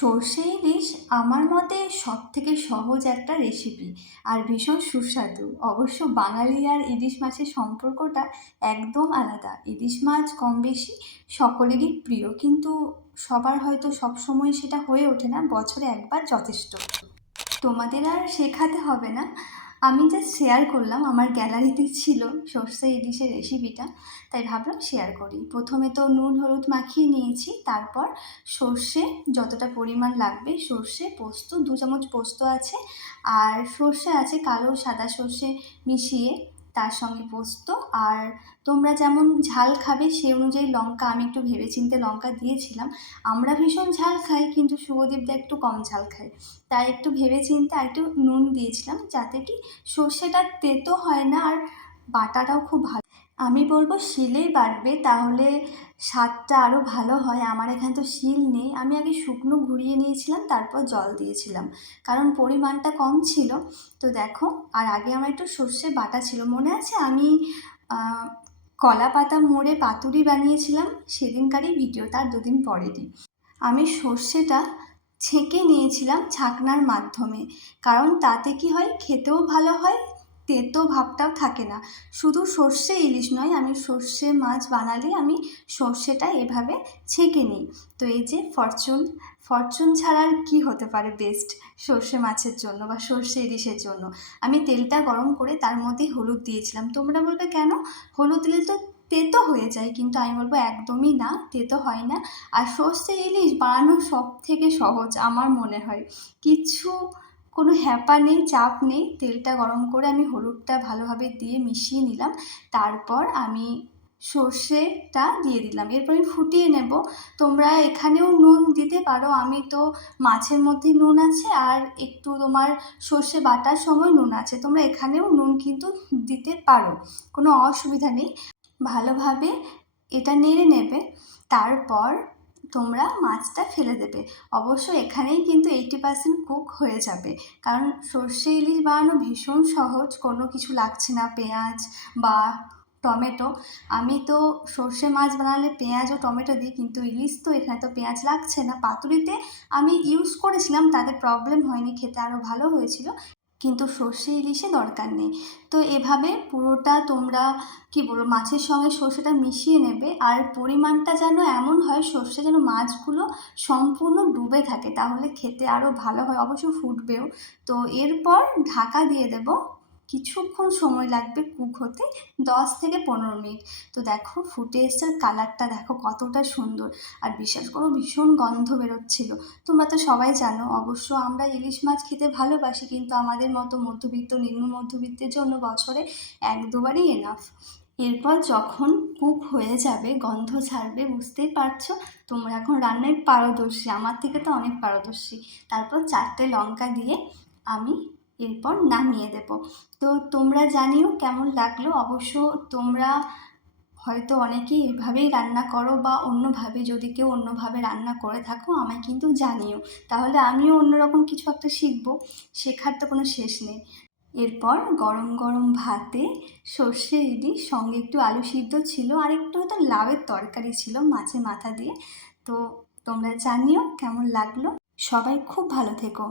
সর্ষে ইলিশ আমার মতে সবথেকে সহজ একটা রেসিপি আর ভীষণ সুস্বাদু। অবশ্য বাঙালি আর ইলিশ মাছের সম্পর্কটা একদম আলাদা। ইলিশ মাছ কম বেশি সকলেরই প্রিয়, কিন্তু সবার হয়তো সবসময় সেটা হয়ে ওঠে না। বছরে একবার যথেষ্ট। তোমাদের আর শেখাতে হবে না, আমি জাস্ট শেয়ার করলাম। আমার গ্যালারিতে ছিল সর্ষে ইলিশের রেসিপিটা, তাই ভাবলাম শেয়ার করি। প্রথমে তো নুন হলুদ মাখিয়ে নিয়েছি, তারপর সর্ষে যতটা পরিমাণ লাগবে, সর্ষে পোস্ত 2 চামচ পোস্ত আছে, আর সর্ষে আছে কালো সাদা সর্ষে মিশিয়ে, তার সঙ্গে পোস্ত। আর তোমরা যেমন ঝাল খাবে সেই অনুযায়ী লঙ্কা, আমি একটু ভেবেচিন্তে লঙ্কা দিয়েছিলাম। আমরা ভীষণ ঝাল খাই, কিন্তু শুভদীপদা একটু কম ঝাল খায়, তাই একটু ভেবেচিন্তে আর একটু নুন দিয়েছিলাম, যাতে কি সর্ষেটা তেতো হয় না, আর বাটাটাও খুব ভালো। আমি বলবো শিলেই বাটবে, তাহলে স্বাদটা আরও ভালো হয়। আমার এখানে তো শিল নেই, আমি আগে শুকনো ঘুরিয়ে নিয়েছিলাম, তারপর জল দিয়েছিলাম, কারণ পরিমাণটা কম ছিল। তো দেখো, আর আগে আমার একটু সর্ষে বাটা ছিল, মনে আছে আমি কলা পাতা মোড়ে পাতুরি বানিয়েছিলাম সেদিনকারই ভিডিও, তার 2 দিন পরেরই। আমি সর্ষেটা ছেঁকে নিয়েছিলাম ছাঁকনার মাধ্যমে, কারণ তাতে কি হয়, খেতেও ভালো হয়, তেতো ভাবটাও থাকে না। শুধু সর্ষে ইলিশ নয়, আমি সর্ষে মাছ বানালে আমি সর্ষেটা এভাবে ছেঁকে নিই। তো এই যে ফরচুন, ফরচুন ছাড়া আর কী হতে পারে বেস্ট সর্ষে মাছের জন্য বা সর্ষে ইলিশের জন্য। আমি তেলটা গরম করে তার মধ্যেই হলুদ দিয়েছিলাম। তোমরা বলবে কেন, হলুদ দিলে তো তেতো হয়ে যায়, কিন্তু আমি বলবো একদমই না, তেতো হয় না। আর সর্ষে ইলিশ বানানো সব থেকে সহজ আমার মনে হয়। কিছু কোনো হ্যাপা নেই, চাপ নেই। তেলটা গরম করে আমি হলুদটা ভালোভাবে দিয়ে মিশিয়ে নিলাম, তারপর আমি সর্ষেটা দিয়ে দিলাম, এরপর আমি ফুটিয়ে নেব। তোমরা এখানেও নুন দিতে পারো, আমি তো মাছের মধ্যে নুন আছে, আর একটু তোমার সর্ষে বাটার সময় নুন আছে, তোমরা এখানেও নুন কিন্তু দিতে পারো, কোনো অসুবিধা নেই। ভালোভাবে এটা নেড়ে নেবে, তারপর তোমরা মাছটা ফেলে দেবে। অবশ্য এখানেই কিন্তু 80% কুক হয়ে যাবে, কারণ সর্ষে ইলিশ বানানো ভীষণ সহজ, কোনো কিছু লাগছে না, পেঁয়াজ বা টমেটো। আমি তো সর্ষে মাছ বানালে পেঁয়াজ ও টমেটো দিই, কিন্তু ইলিশ তো এখানে তো পেঁয়াজ লাগছে না। পাতুরিতে আমি ইউজ করেছিলাম, তাতে প্রবলেম হয়নি, খেতে আরও ভালো হয়েছিল, কিন্তু সর্ষে ইলিশে দরকার নেই। তো এভাবে পুরোটা তোমরা কি বলবো, মাছের সঙ্গে সর্ষেটা মিশিয়ে নেবে, আর পরিমাণটা যেন এমন হয় সর্ষে যেন মাছগুলো সম্পূর্ণ ডুবে থাকে, তাহলে খেতে আরও ভালো হয়, অবশ্য ফুটবেও। তো এরপর ঢাকা দিয়ে দেব, কিছুক্ষণ সময় লাগবে কুক হতে, 10 থেকে 15 মিনিট। তো দেখো ফুটে এসছে, কালারটা দেখো কতটা সুন্দর, আর বিশ্বাস করো ভীষণ গন্ধ বেরোচ্ছিল। তোমরা তো সবাই জানো, অবশ্য আমরা ইলিশ মাছ খেতে ভালোবাসি, কিন্তু আমাদের মতো মধ্যবিত্ত নিম্ন মধ্যবিত্তের জন্য বছরে 1-2বারই এনাফ। এরপর যখন কুক হয়ে যাবে, গন্ধ ছাড়বে, বুঝতেই পারছো তোমরা এখন রান্নায় পারদর্শী, আমার থেকে তো অনেক পারদর্শী। তারপর 4টে লঙ্কা দিয়ে আমি এরপর নামিয়ে দেব। তো তোমরা জানিও কেমন লাগলো। অবশ্য তোমরা হয়তো অনেকেই এভাবেই রান্না করো, বা অন্যভাবে, যদি কেউ অন্যভাবে রান্না করে থাকো আমায় কিন্তু জানিও, তাহলে আমিও অন্যরকম কিছু একটা শিখবো, শেখার তো কোনো শেষ নেই। এরপর গরম গরম ভাতে সর্ষে ইলিশ, সঙ্গে একটু আলু সিদ্ধ ছিল, আর একটু হয়তো লাউয়ের তরকারি ছিল মাছের মাথা দিয়ে। তো তোমরা জানিও কেমন লাগলো। সবাই খুব ভালো থেকো।